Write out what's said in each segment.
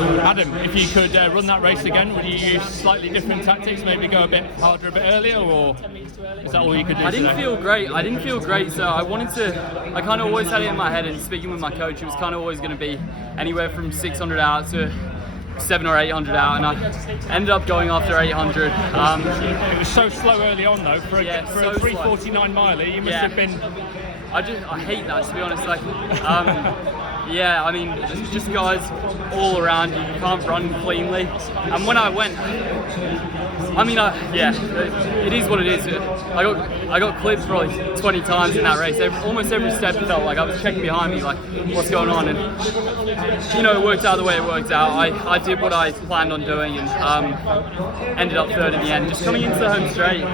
Adam, if you could run that race again, would you use slightly different tactics? Maybe go a bit harder a bit earlier, or is that all you could do? I didn't feel great. So I kind of always had it in my head, and speaking with my coach, it was kind of always going to be anywhere from 600 out to 700 or 800 out, and I ended up going after 800. It was so slow early on though. For a 3:49 miler, you must have been. I hate that, to be honest. Like, yeah, I mean, just guys all around you. You can't run cleanly. And when I went, I mean, yeah, it is what it is. I got clipped probably 20 times in that race. Almost every step it felt like I was checking behind me, like, what's going on? And you know, it worked out the way it worked out. I did what I planned on doing, and ended up third in the end. Just coming into the home straight,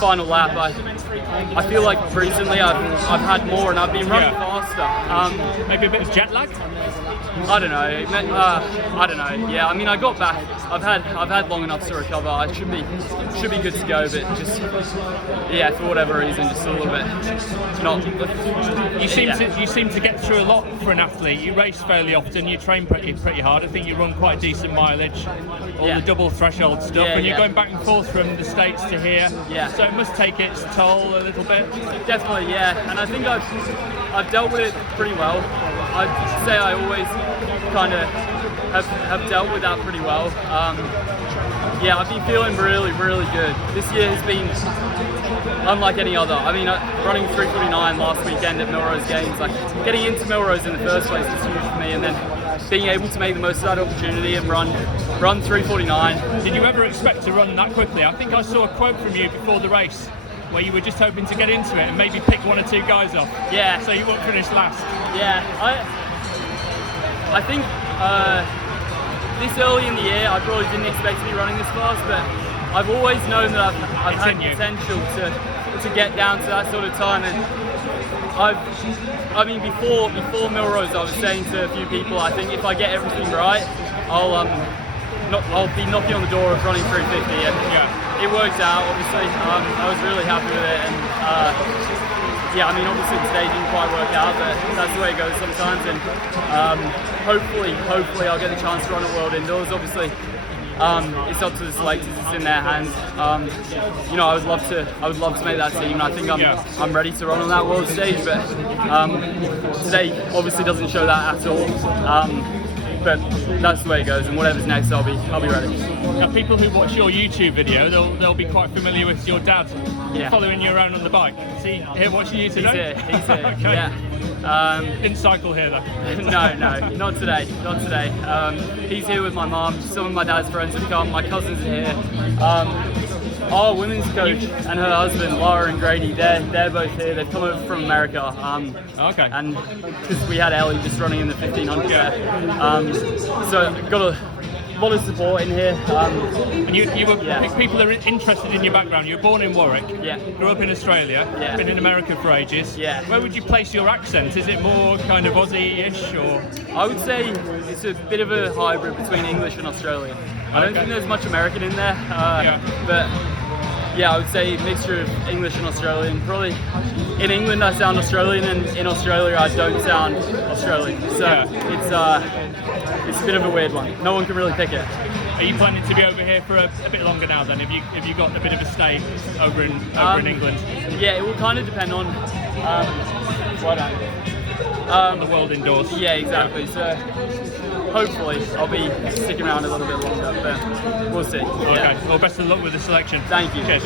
final lap, I feel like recently I've had more, and I've been running faster. Maybe a bit of jet lagged. I don't know. I don't know. Yeah, I mean, I got back. I've had long enough to recover. I should be good to go, but just for whatever reason, just a little bit not. You seem to get through a lot for an athlete. You race fairly often. You train pretty hard. I think you run quite decent mileage. All the double threshold stuff, and you're going back and forth from the States to here. Yeah. So it must take its toll a little bit. Definitely, yeah. And I think I've dealt with it pretty well. I'd say I always kind of have dealt with that pretty well. Yeah, I've been feeling really, really good. This year has been unlike any other. I mean, running 3:49 last weekend at Millrose Games, like getting into Millrose in the first place was huge for me, and then being able to make the most of that opportunity and run 3:49. Did you ever expect to run that quickly? I think I saw a quote from you before the race where you were just hoping to get into it and maybe pick one or two guys off. Yeah. So you won't finish last. Yeah, I think this early in the year I probably didn't expect to be running this fast, but I've always known that I've had potential to get down to that sort of time. And I mean, before Millrose, I was saying to a few people, I think if I get everything right, I'll be knocking on the door of running 350, and it worked out. Obviously, I was really happy with it, and I mean, obviously today didn't quite work out, but that's the way it goes sometimes. And hopefully I'll get the chance to run at World Indoors. Obviously, it's up to the selectors; it's in their hands. You know, I would love to make that team, and I think I'm ready to run on that world stage. But today obviously doesn't show that at all. But that's the way it goes, and whatever's next, I'll be ready. Now, people who watch your YouTube video, they'll be quite familiar with your dad following you around on the bike. Is he here watching you today? He's here. Okay. Yeah. Didn't cycle here though? No, not today. He's here with my mum. Some of my dad's friends have come. My cousins are here. Our women's coach and her husband, Laura and Grady, they're both here. They've come over from America. Okay. And because we had Ellie just running in the 1500 so got a lot of support in here. And you were people are interested in your background. You were born in Warwick. Yeah. Grew up in Australia. Yeah. Been in America for ages. Yeah. Where would you place your accent? Is it more kind of Aussie-ish, or? I would say it's a bit of a hybrid between English and Australian. I don't think there's much American in there, but yeah, I would say a mixture of English and Australian. Probably in England I sound Australian, and in Australia I don't sound Australian. So it's a bit of a weird one. No one can really pick it. Are you planning to be over here for a bit longer now then? Have you got a bit of a stay over in England? Yeah, it will kind of depend on the World Indoors. Yeah, exactly. So hopefully I'll be sticking around a little bit longer, but we'll see. Okay. Well, best of luck with the selection. Thank you. Cheers.